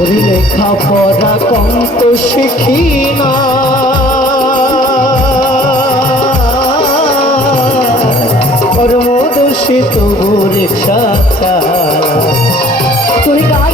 ওর লেখা পড়া কম তো শিখি না। ওর মধুষিত রিক্সা তোর গায়ে